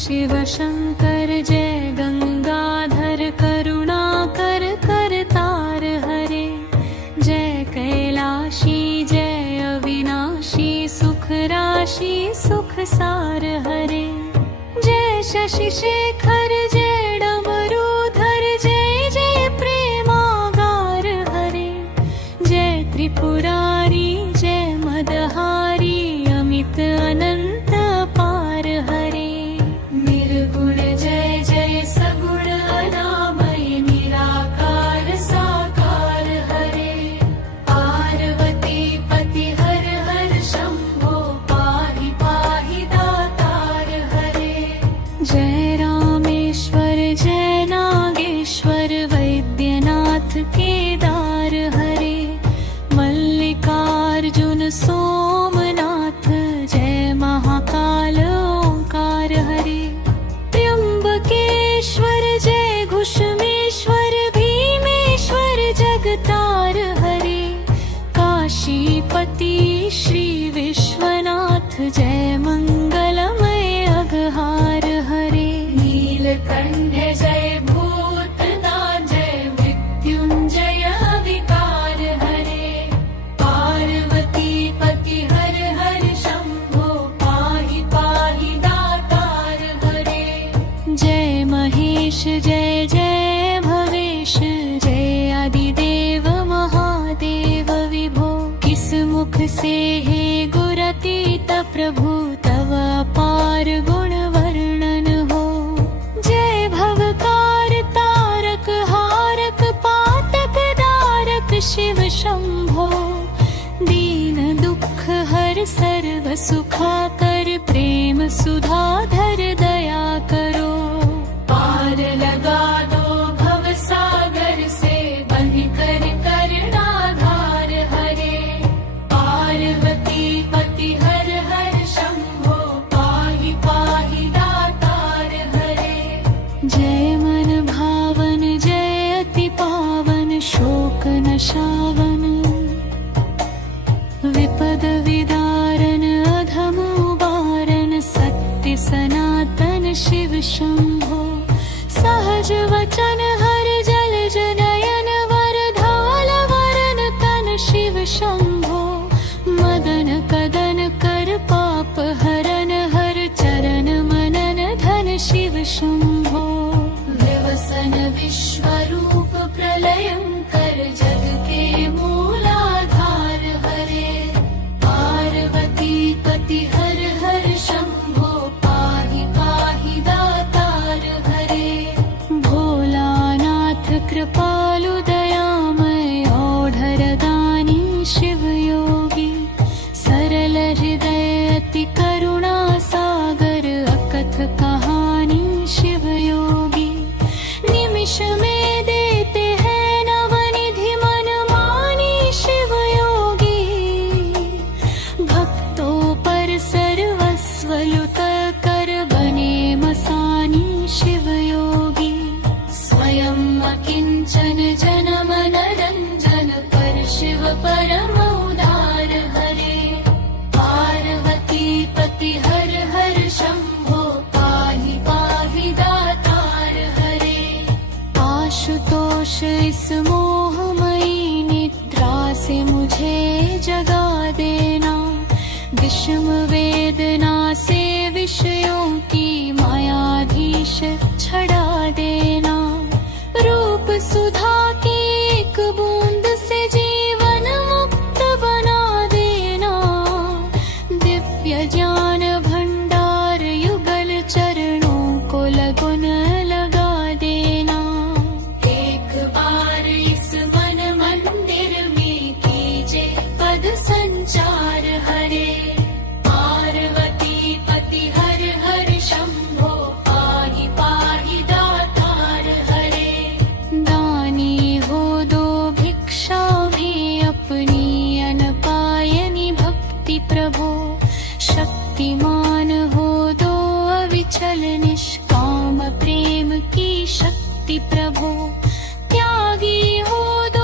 शिव शंकर जय गंगाधर करुणाकर करतार हरे। जय कैलाशी जय अविनाशी सुख राशि सुख सार हरे। जय शशि शेखर जय डमरूधर जय जय प्रेमागार हरे। जय त्रिपुरारी जय मदहारी अमित अनंत अपार हरे। निर्गुण जय जय सगुण अनामय निराकार साकार हरे। पार्वती पति हर हर शंभो पाहि पाहि दातार हरे। जय रामेश्वर जय नागेश्वर वैद्यनाथ केदार हरे। मल्लिकार्जुन सोमनाथ जय महाकाल ओंकार हरे। त्र्यंबकेश्वर जय घुष्मेश्वर भीमेश्वर जगतार हरे। काशीपति श्री विश्वनाथ जय मंगलमय अघहार हरे। नीलकंठ जय भूतनाथ जय मृत्युंजय विकार हरे। पार्वती पति हर हर शंभो पाहि पाहि दातार हरे। जय महेश जय जय भवेश जय आदिदेव महादेव विभो। किस मुख से हे गुरतीत प्रभु तव अपार गुण वर्णन हो। जय भवकार तारक हारक पातक दारक शिव शंभो। दीन दुख हर सर्व सुखाकर प्रेम सुधाधर दया करो। पार लगा दो भव सागर से बहि कर करणाधार हरे। पार्वती पति हर हर शंभो पाहि पाहि दातार हरे। जय मन भावन जय अति पावन शोक नशावन। विपद विदारन अधम उबारन सत्य सनातन शिव शंभो। सहज वचन हर जल जनयन वरधाल वरन तन शिव शंभो। मदन कदन कर पाप हरन हर चरण मनन धन शिव शंभो। व्यवसन विश्वरूप प्रलयंकर जग के मूलाधार हरे। पार्वती पति हर हर शंभो पाहि पाहि दातार हरे। भोलानाथ कृपालु दयामय औढ़र दानी शिव योगी। सरल हृदय अति करुणा सागर अकथ कहानी शिव योगी। निमिष में देते हैं नवनिधि मन मानी शिव योगी। भक्तों पर सर्वस्व लुट कर बने मसानी शिव योगी। स्वयं अकिंचन जन मन रंजन पर शिव परम उदार हरे। पार्वती पति हर हर शंभो पाहि पाहि दातार हरे। आशुतोष इस मोहमयी निद्रा से मुझे जगा देना। विषम वेदना से विषयों की मायाधीश छड़ा देना। रूप सुधा की एक बूंद से जीवन मुक्त बना देना। दिव्य ज्ञान भंडार युगल चरणों को लगन लगा देना। एक बार इस मन मंदिर में कीजे पद संचार हरे। पार्वती पति हर हर शंभो पाहि पाहि दातार हरे। दानी हो दो भिक्षा भी अपनी अनपायनी भक्ति प्रभो। शक्तिमान हो दो अविचल निष्काम प्रेम की शक्ति प्रभो। त्यागी हो दो